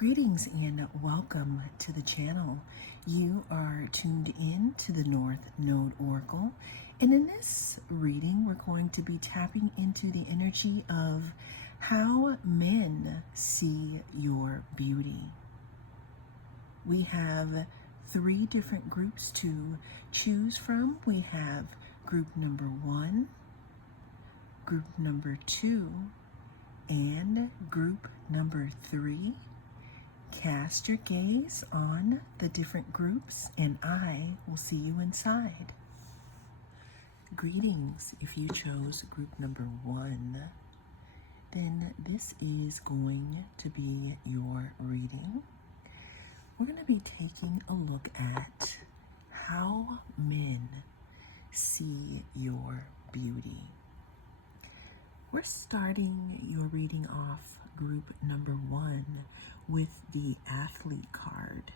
Greetings and welcome to the channel. You are tuned in to the North Node Oracle, and in this reading we're going to be tapping into the energy of how men see your beauty. We have three different groups to choose from. We have group number 1, group number 2, and group number 3. Cast your gaze on the different groups and I will see you inside. Greetings. If you chose group number 1, then this is going to be your reading. We're going to be taking a look at how men see your beauty. We're starting your reading off group number 1 with the athlete card.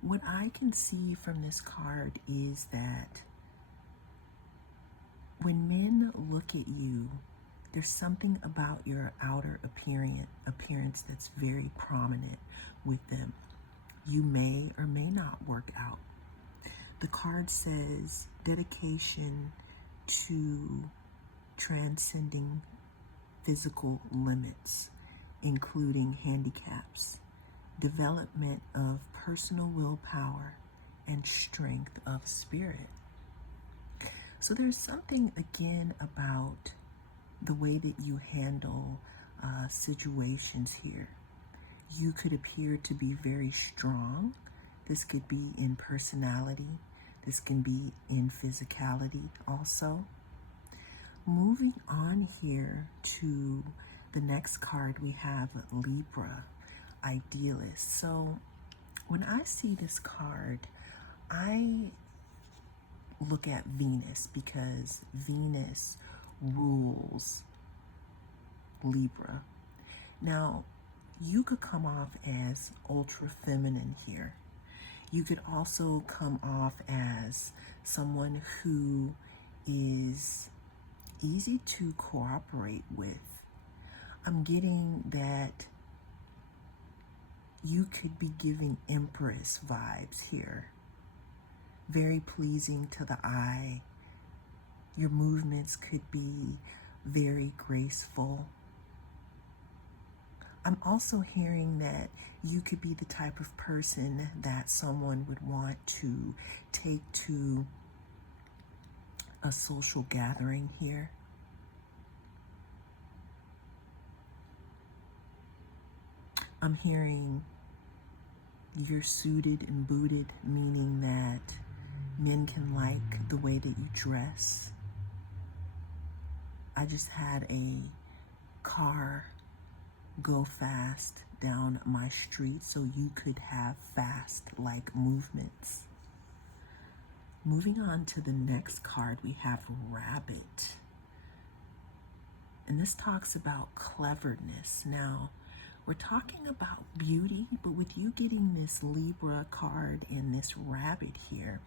What I can see from this card is that when men look at you, there's something about your outer appearance that's very prominent with them. You may or may not work out. The card says dedication to transcending physical limits, including handicaps, development of personal willpower, and strength of spirit. So there's something again about the way that you handle situations here. You could appear to be very strong. This could be in personality. This can be in physicality also. Moving on here to the next card, we have Libra, Idealist. So when I see this card, I look at Venus because Venus rules Libra. Now, you could come off as ultra feminine here. You could also come off as someone who is easy to cooperate with. I'm getting that you could be giving Empress vibes here. Very pleasing to the eye. Your movements could be very graceful. I'm also hearing that you could be the type of person that someone would want to take to a social gathering here. I'm hearing you're suited and booted, meaning that men can like the way that you dress. I just had a car go fast down my street, so you could have fast-like movements. Moving on to the next card, we have Rabbit. And this talks about cleverness. Now, we're talking about beauty, but with you getting this Libra card and this rabbit here,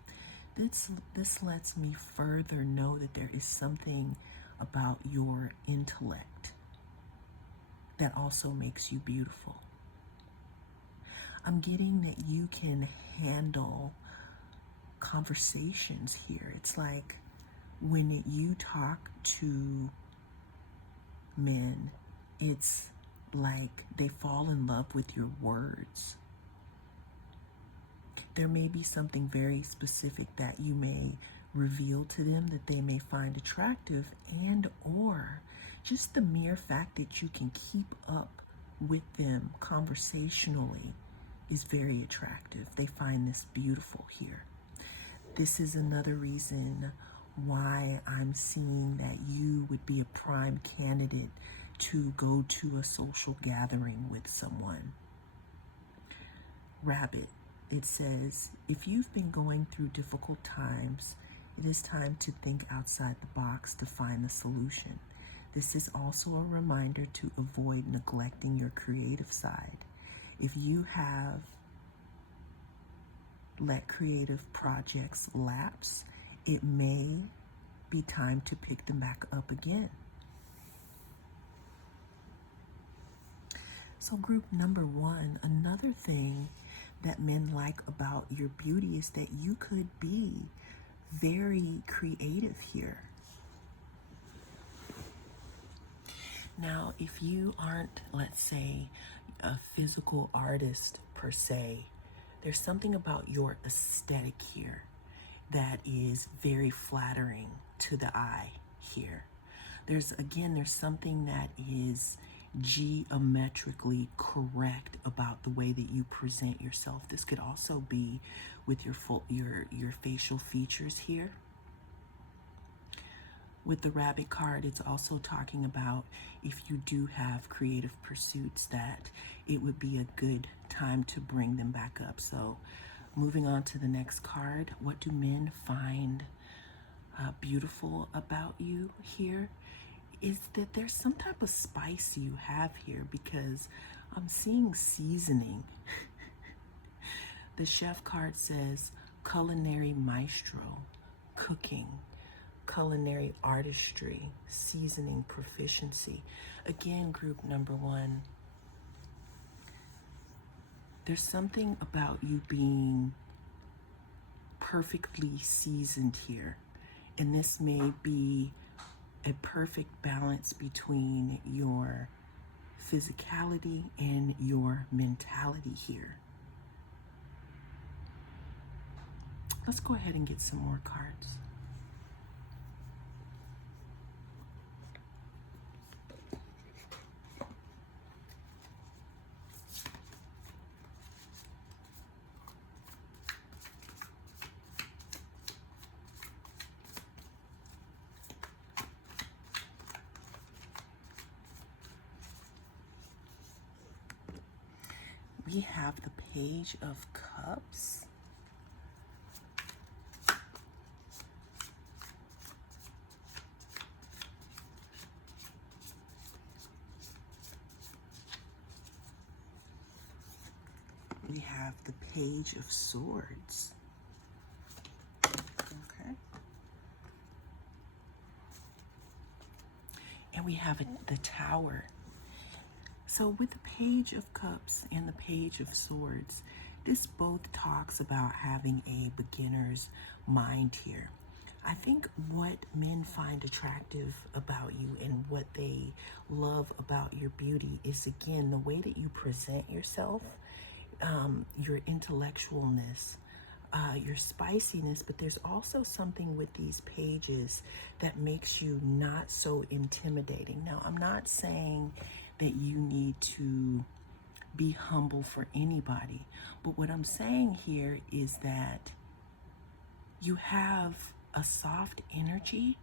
this lets me further know that there is something about your intellect that also makes you beautiful. I'm getting that you can handle conversations here. It's like when you talk to men, it's like they fall in love with your words. There may be something very specific that you may reveal to them that they may find attractive, and or just the mere fact that you can keep up with them conversationally is very attractive. They find this beautiful here. This is another reason why I'm seeing that you would be a prime candidate to go to a social gathering with someone. Rabbit, it says, if you've been going through difficult times, it is time to think outside the box to find the solution. This is also a reminder to avoid neglecting your creative side. If you have let creative projects lapse, it may be time to pick them back up again. So group number one, another thing that men like about your beauty is that you could be very creative here. Now, if you aren't, let's say, a physical artist per se, there's something about your aesthetic here that is very flattering to the eye here. There's something that is geometrically correct about the way that you present yourself. This could also be with your facial features here. With the rabbit card, it's also talking about if you do have creative pursuits, that it would be a good time to bring them back up. So moving on to the next card, what do men find beautiful about you here? Is that there's some type of spice you have here, because I'm seeing seasoning. The chef card says culinary maestro, cooking, culinary artistry, seasoning proficiency. Again, group number one, there's something about you being perfectly seasoned here. And this may be a perfect balance between your physicality and your mentality here. Let's go ahead and get some more cards. We have the Page of Cups. We have the Page of Swords. Okay. And we have the Tower. So with the Page of Cups and the Page of Swords, this both talks about having a beginner's mind here. I think what men find attractive about you and what they love about your beauty is, again, the way that you present yourself, your intellectualness, your spiciness, but there's also something with these pages that makes you not so intimidating. Now, I'm not saying that you need to be humble for anybody, but what I'm saying here is that you have a soft energy,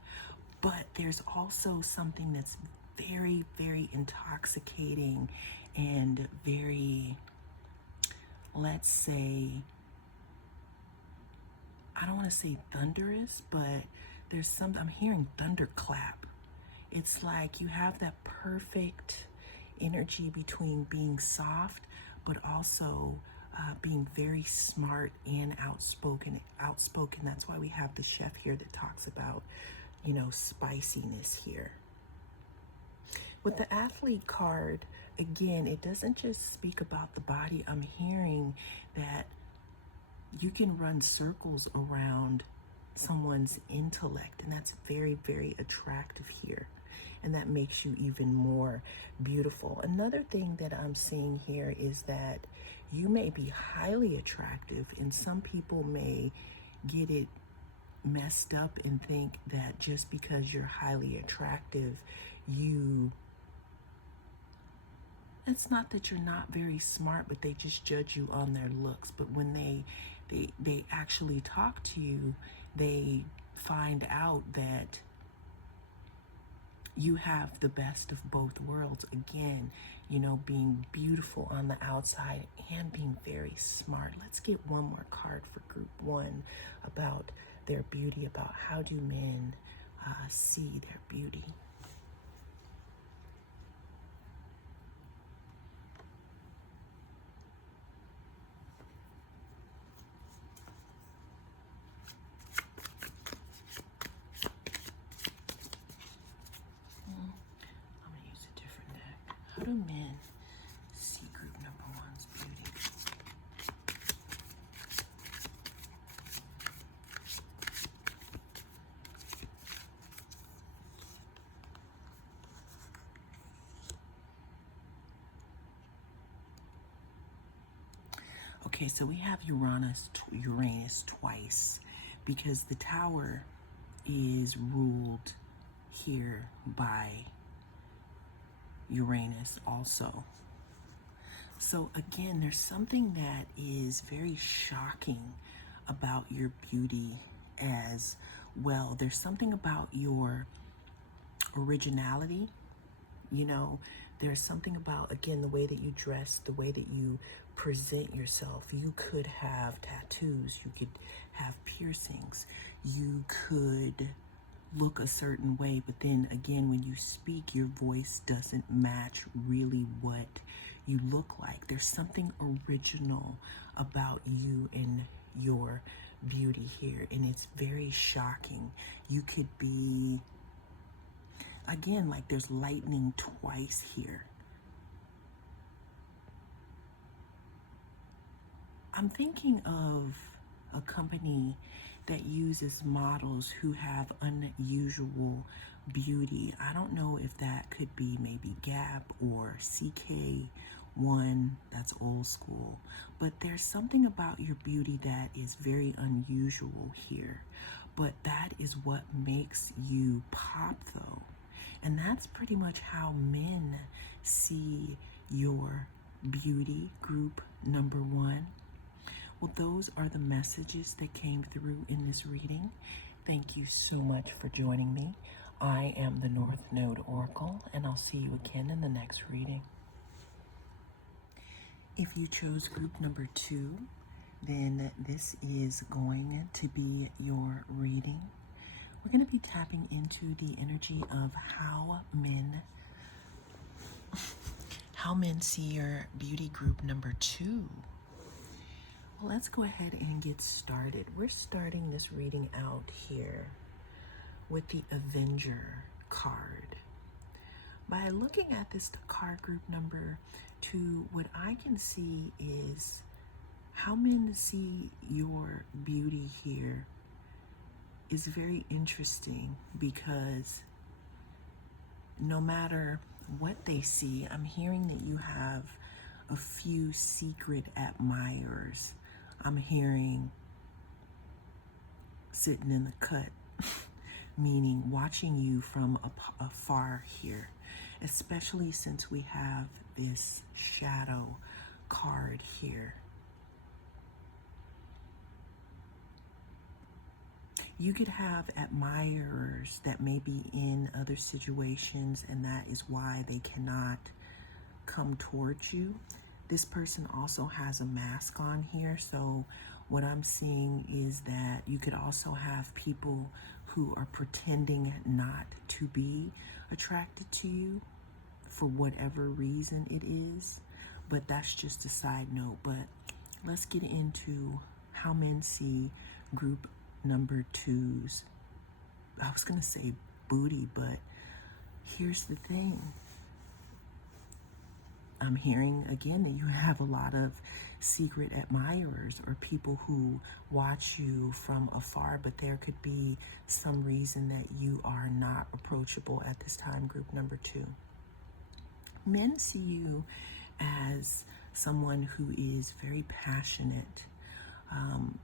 but there's also something that's very, very intoxicating and very, let's say, I don't want to say thunderous, but there's I'm hearing thunderclap. It's like you have that perfect energy between being soft, but also being very smart and outspoken. That's why we have the chef here that talks about, spiciness here. With the athlete card, again, it doesn't just speak about the body. I'm hearing that you can run circles around someone's intellect, and that's very, very attractive here. And that makes you even more beautiful. Another thing that I'm seeing here is that you may be highly attractive, and some people may get it messed up and think that just because you're highly attractive, it's not that you're not very smart, but they just judge you on their looks. But when they actually talk to you, they find out that you have the best of both worlds. Again, being beautiful on the outside and being very smart. Let's get one more card for group one about their beauty, about how do men see their beauty. How do men see Okay, so we have Uranus twice because the tower is ruled here by Uranus also. So again, there's something that is very shocking about your beauty as well. There's something about your originality. You know, there's something about, again, the way that you dress, the way that you present yourself. You could have tattoos, you could have piercings, you could look a certain way, but then again, when you speak, your voice doesn't match really what you look like. There's something original about you and your beauty here, and it's very shocking. You could be, again, like there's lightning twice here. I'm thinking of a company that uses models who have unusual beauty. I don't know if that could be maybe Gap or CK1, that's old school. But there's something about your beauty that is very unusual here. But that is what makes you pop though. And that's pretty much how men see your beauty, group number one. Well, those are the messages that came through in this reading. Thank you so much for joining me. I am the North Node Oracle, and I'll see you again in the next reading. If you chose group number 2, then this is going to be your reading. We're going to be tapping into the energy of how men see your beauty group number 2. Well, let's go ahead and get started. We're starting this reading out here with the Avenger card. By looking at this card group number 2, what I can see is how men see your beauty here is very interesting, because no matter what they see, I'm hearing that you have a few secret admirers. I'm hearing sitting in the cut, meaning watching you from afar here, especially since we have this shadow card here. You could have admirers that may be in other situations, and that is why they cannot come towards you. This person also has a mask on here, so what I'm seeing is that you could also have people who are pretending not to be attracted to you for whatever reason it is, but that's just a side note. But let's get into how men see group number 2's, I was gonna say booty, but here's the thing. I'm hearing again that you have a lot of secret admirers or people who watch you from afar, but there could be some reason that you are not approachable at this time, group number 2. Men see you as someone who is very passionate.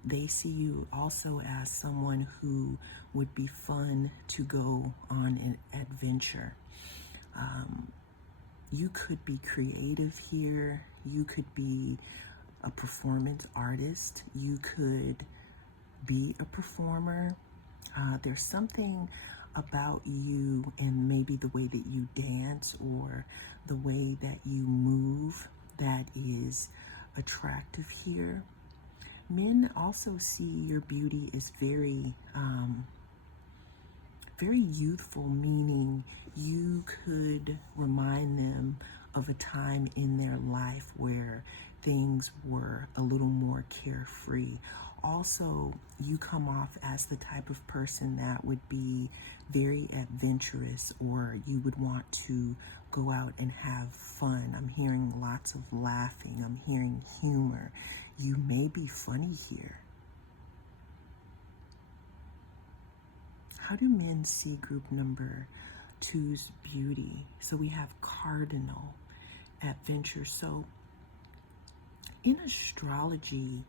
They see you also as someone who would be fun to go on an adventure. You could be creative here. You could be a performance artist. You could be a performer. There's something about you and maybe the way that you dance or the way that you move that is attractive here. Men also see your beauty as very youthful, meaning you could remind them of a time in their life where things were a little more carefree. Also, you come off as the type of person that would be very adventurous, or you would want to go out and have fun. I'm hearing lots of laughing. I'm hearing humor. You may be funny here. How do men see group number 2's beauty? So we have cardinal, adventure. So In astrology,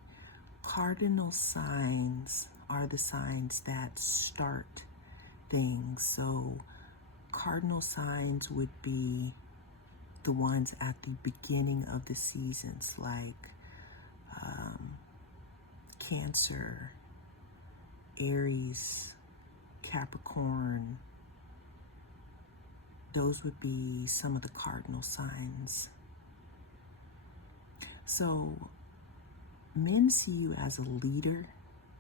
cardinal signs are the signs that start things. So cardinal signs would be the ones at the beginning of the seasons, like Cancer, Aries, Capricorn. Those would be some of the cardinal signs. So men see you as a leader.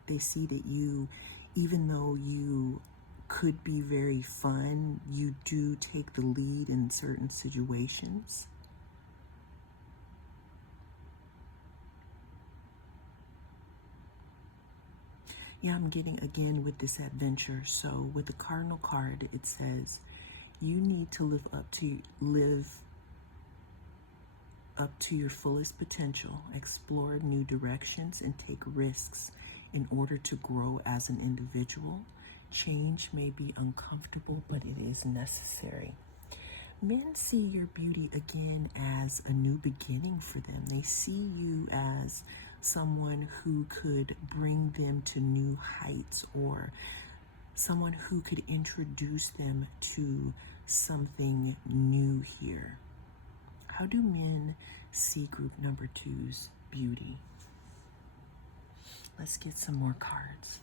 They see that you, even though you could be very fun, you do take the lead in certain situations. Yeah, I'm getting again with this adventure. So with the cardinal card, it says you need to live up to your fullest potential, explore new directions, and take risks in order to grow as an individual. Change may be uncomfortable, but it is necessary. Men see your beauty again as a new beginning for them. They see you as someone who could bring them to new heights, or someone who could introduce them to something new here. How do men see group number two's beauty? Let's get some more cards.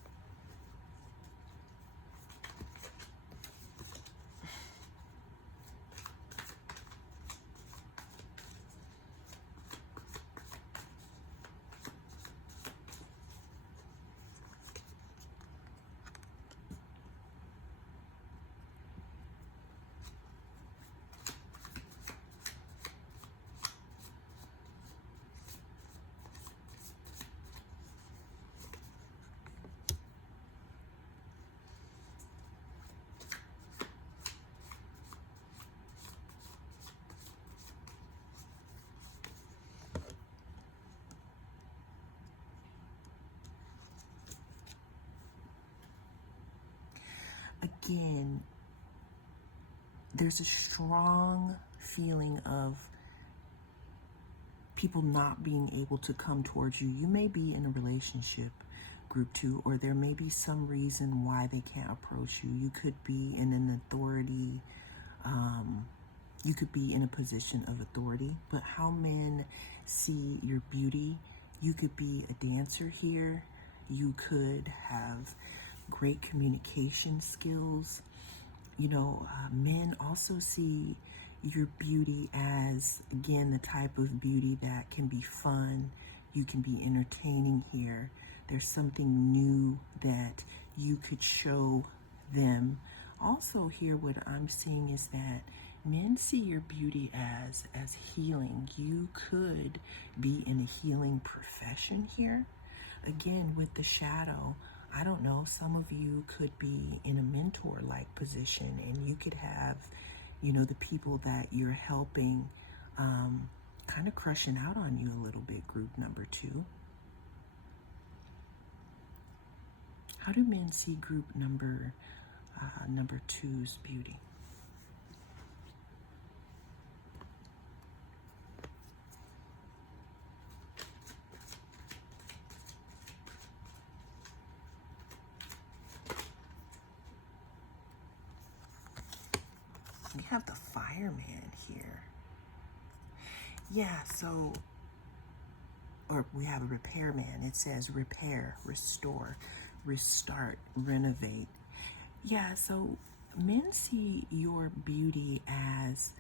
Again, there's a strong feeling of people not being able to come towards you. You may be in a relationship, group two, or there may be some reason why they can't approach you. You could be in an authority, you could be in a position of authority, but how men see your beauty, you could be a dancer here. You could have great communication skills. Men also see your beauty as, again, the type of beauty that can be fun. You can be entertaining here. There's something new that you could show them. Also here, what I'm seeing is that men see your beauty as healing. You could be in a healing profession here. Again, with the shadow, I don't know, some of you could be in a mentor-like position, and you could have, the people that you're helping kind of crushing out on you a little bit, group number two. How do men see group number two's beauty? We have the fireman here. Yeah, or we have a repairman. It says repair, restore, restart, renovate. Yeah, so men see your beauty as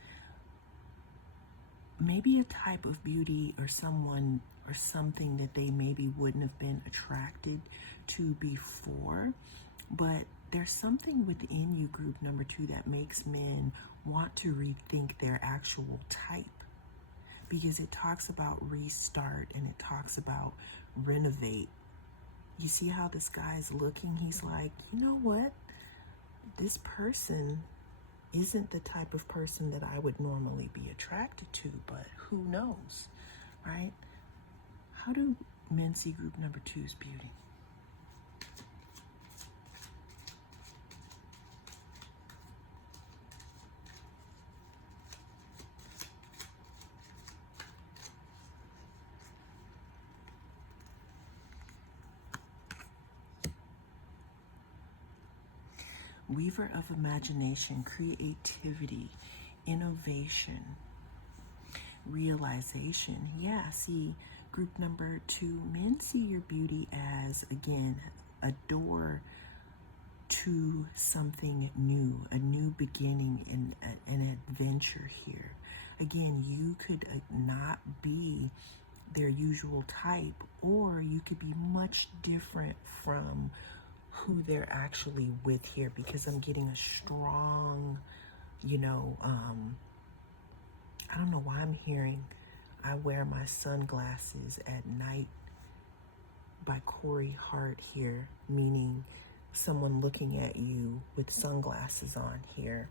maybe a type of beauty or someone or something that they maybe wouldn't have been attracted to before, but there's something within you, group number two, that makes men want to rethink their actual type, because it talks about restart and it talks about renovate. You see how this guy's looking? He's like, you know what? This person isn't the type of person that I would normally be attracted to, but who knows, right? How do men see group number two's beauty? Weaver of imagination, creativity, innovation, realization. Yeah, see, group number 2, men see your beauty as, again, a door to something new, a new beginning, and an adventure here. Again, you could not be their usual type, or you could be much different from who they're actually with here, because I'm getting a strong, I don't know why I'm hearing I Wear My Sunglasses at Night by Corey Hart here, meaning someone looking at you with sunglasses on here.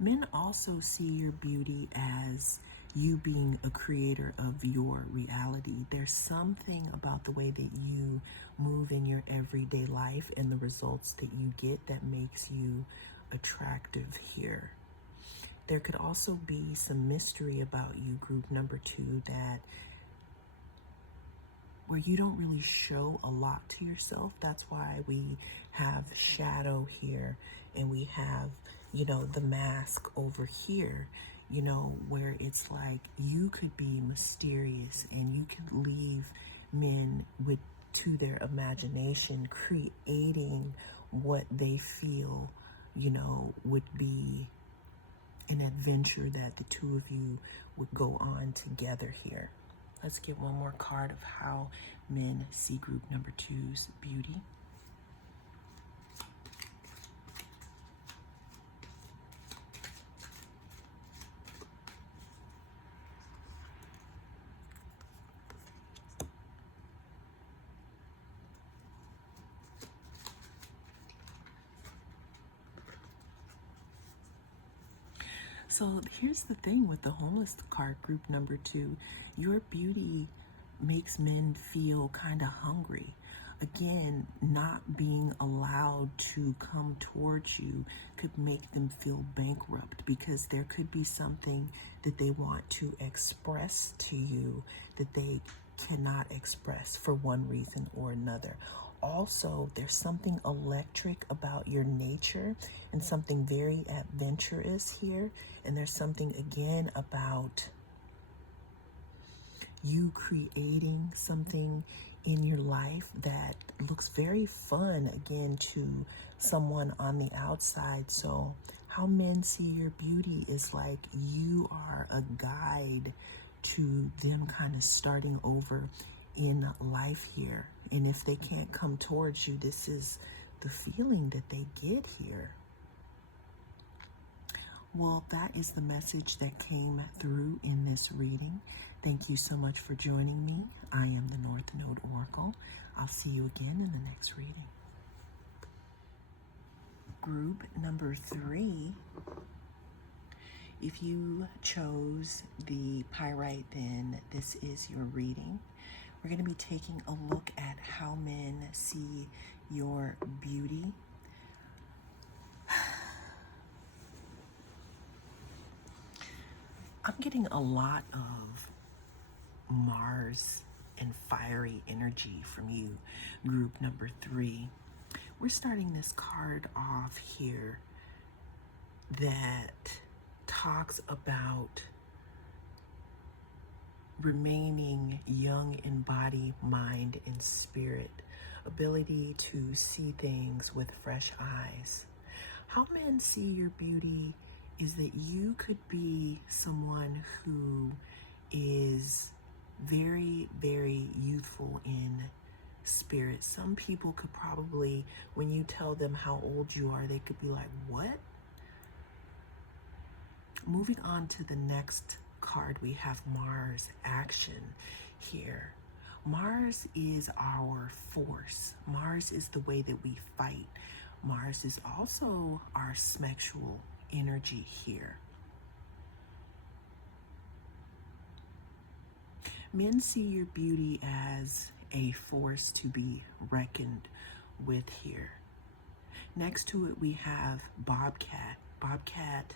Men also see your beauty as you being a creator of your reality. There's something about the way that you move in your everyday life and the results that you get that makes you attractive here. There could also be some mystery about you, group number 2, that where you don't really show a lot to yourself. That's why we have shadow here, and we have, the mask over here, where it's like you could be mysterious and you could leave men to their imagination, creating what they feel, would be an adventure that the two of you would go on together here. Let's get one more card of how men see group number 2's beauty. So here's the thing with the homeless card, group number 2. Your beauty makes men feel kind of hungry. Again, not being allowed to come towards you could make them feel bankrupt, because there could be something that they want to express to you that they cannot express for one reason or another. Also, there's something electric about your nature and something very adventurous here. And there's something, again, about you creating something in your life that looks very fun, again, to someone on the outside. So how men see your beauty is like you are a guide to them kind of starting over in life here. And if they can't come towards you, this is the feeling that they get here. Well, that is the message that came through in this reading. Thank you so much for joining me. I am the North Node Oracle. I'll see you again in the next reading. Group number 3. If you chose the pyrite, then this is your reading. We're going to be taking a look at how men see your beauty. I'm getting a lot of Mars and fiery energy from you, group number 3. We're starting this card off here that talks about remaining young in body, mind, and spirit, ability to see things with fresh eyes. How men see your beauty is that you could be someone who is very, very youthful in spirit. Some people could probably, when you tell them how old you are, they could be like, what? Moving on to the next card, we have Mars action here. Mars is our force. Mars is the way that we fight. Mars is also our sexual energy here. Men see your beauty as a force to be reckoned with here. Next to it, we have Bobcat. Bobcat,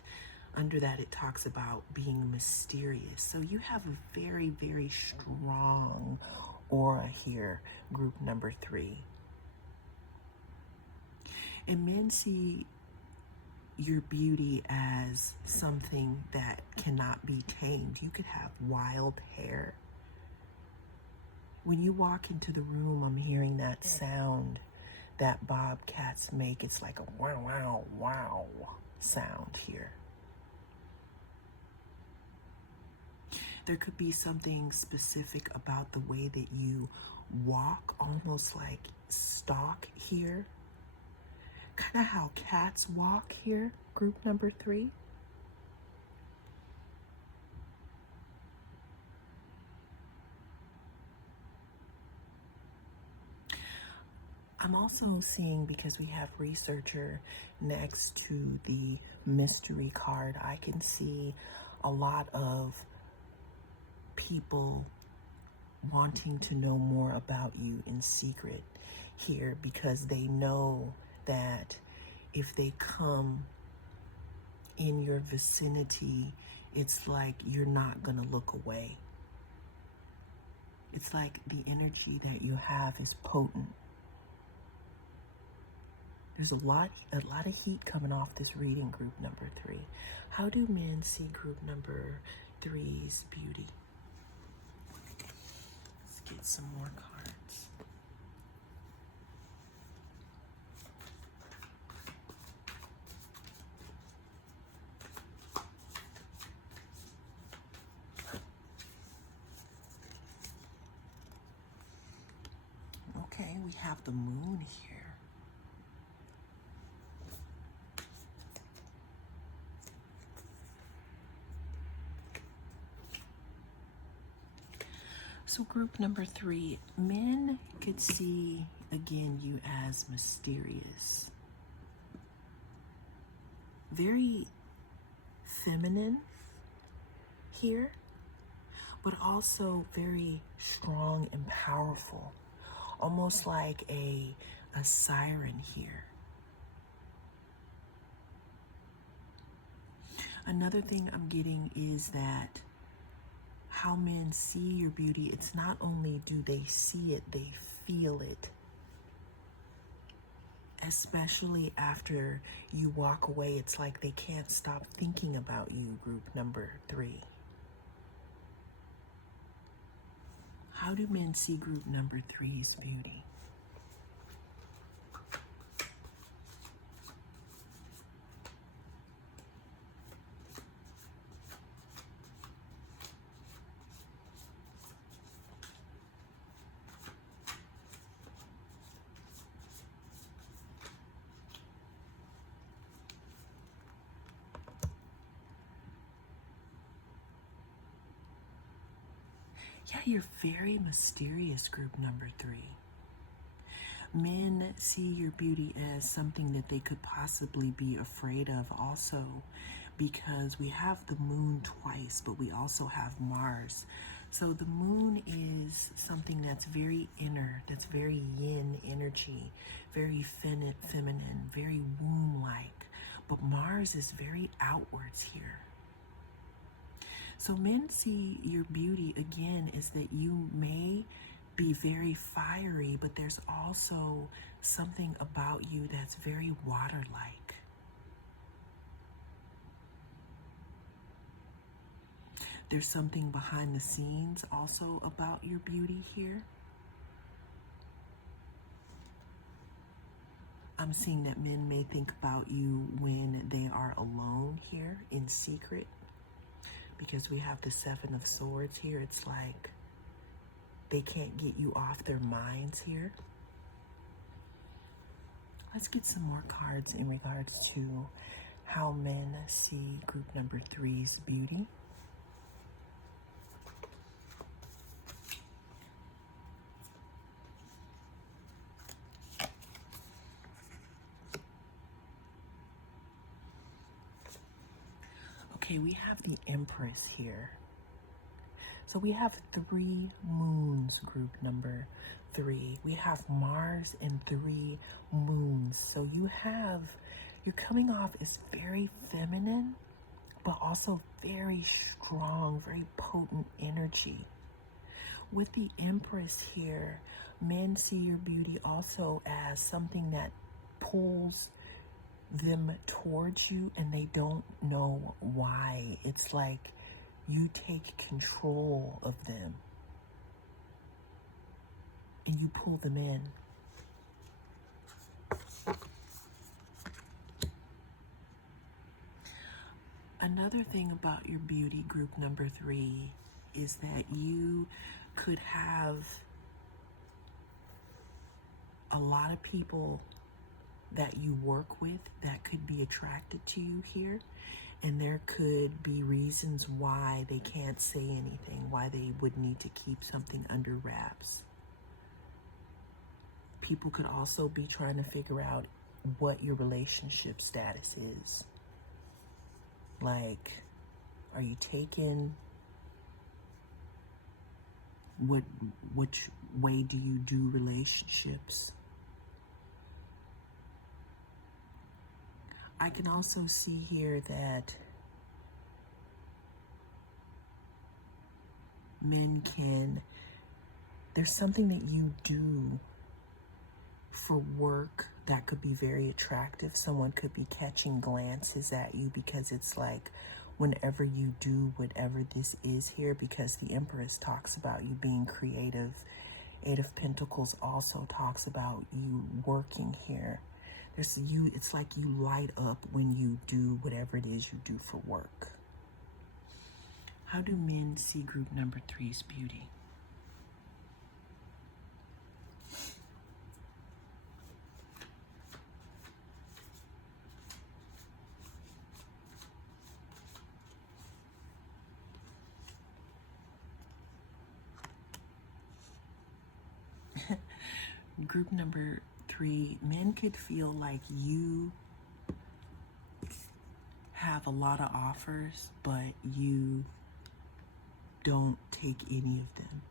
under that, it talks about being mysterious. So you have a very, very strong aura here, group number 3. And men see your beauty as something that cannot be tamed. You could have wild hair. When you walk into the room, I'm hearing that sound that bobcats make. It's like a wow, wow, wow sound here. There could be something specific about the way that you walk, almost like stalk here. Kind of how cats walk here, group number 3. I'm also seeing, because we have researcher next to the mystery card, I can see a lot of people wanting to know more about you in secret here, because they know that if they come in your vicinity, it's like you're not going to look away. It's like the energy that you have is potent. There's a lot of heat coming off this reading, group number 3. How do men see group number 3's beauty? Let's get some more cards. Okay, we have the moon here. So group number 3, men could see, again, you as mysterious. Very feminine here, but also very strong and powerful. Almost like a siren here. Another thing I'm getting is that how men see your beauty, it's not only do they see it, they feel it. Especially after you walk away, it's like they can't stop thinking about you, group number 3. How do men see group number 3's beauty? Yeah, you're very mysterious, group number 3. Men see your beauty as something that they could possibly be afraid of also, because we have the moon twice, but we also have Mars. So the moon is something that's very inner, that's very yin energy, very feminine, very womb-like. But Mars is very outwards here. So men see your beauty, again, is that you may be very fiery, but there's also something about you that's very water-like. There's something behind the scenes also about your beauty here. I'm seeing that men may think about you when they are alone here in secret, because we have the 7 of Swords here. It's like they can't get you off their minds here. Let's get some more cards in regards to how men see group number 3's beauty. Okay, we have the Empress here. So we have 3 moons, group number 3. We have Mars and 3 moons. So you're coming off as very feminine, but also very strong, very potent energy. With the Empress here, men see your beauty also as something that pulls them towards you and they don't know why. It's like you take control of them and you pull them in. Another thing about your beauty group number 3 is that you could have a lot of people that you work with that could be attracted to you here, and there could be reasons why they can't say anything, why they would need to keep something under wraps. People could also be trying to figure out what your relationship status is. Like, are you taken? Which way do you do relationships? I can also see here that there's something that you do for work that could be very attractive. Someone could be catching glances at you because it's like whenever you do whatever this is here, because the Empress talks about you being creative. 8 of Pentacles also talks about you working here. It's like you light up when you do whatever it is you do for work. How do men see group number 3's beauty? Group number 3, men could feel like you have a lot of offers, but you don't take any of them.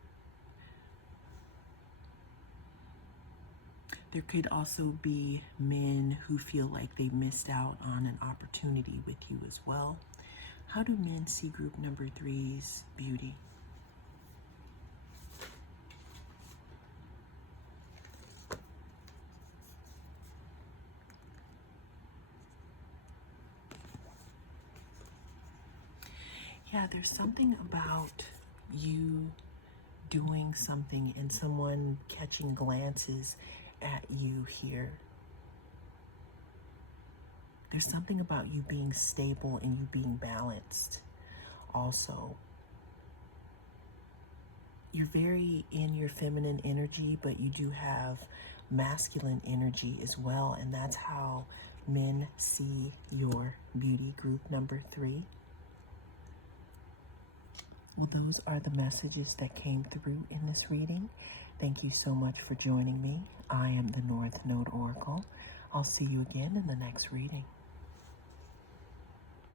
There could also be men who feel like they missed out on an opportunity with you as well. How do men see group number 3's beauty? Yeah, there's something about you doing something and someone catching glances at you here. There's something about you being stable and you being balanced also. You're very in your feminine energy, but you do have masculine energy as well, and that's how men see your beauty group number 3. Well, those are the messages that came through in this reading. Thank you so much for joining me. I am the North Node Oracle. I'll see you again in the next reading.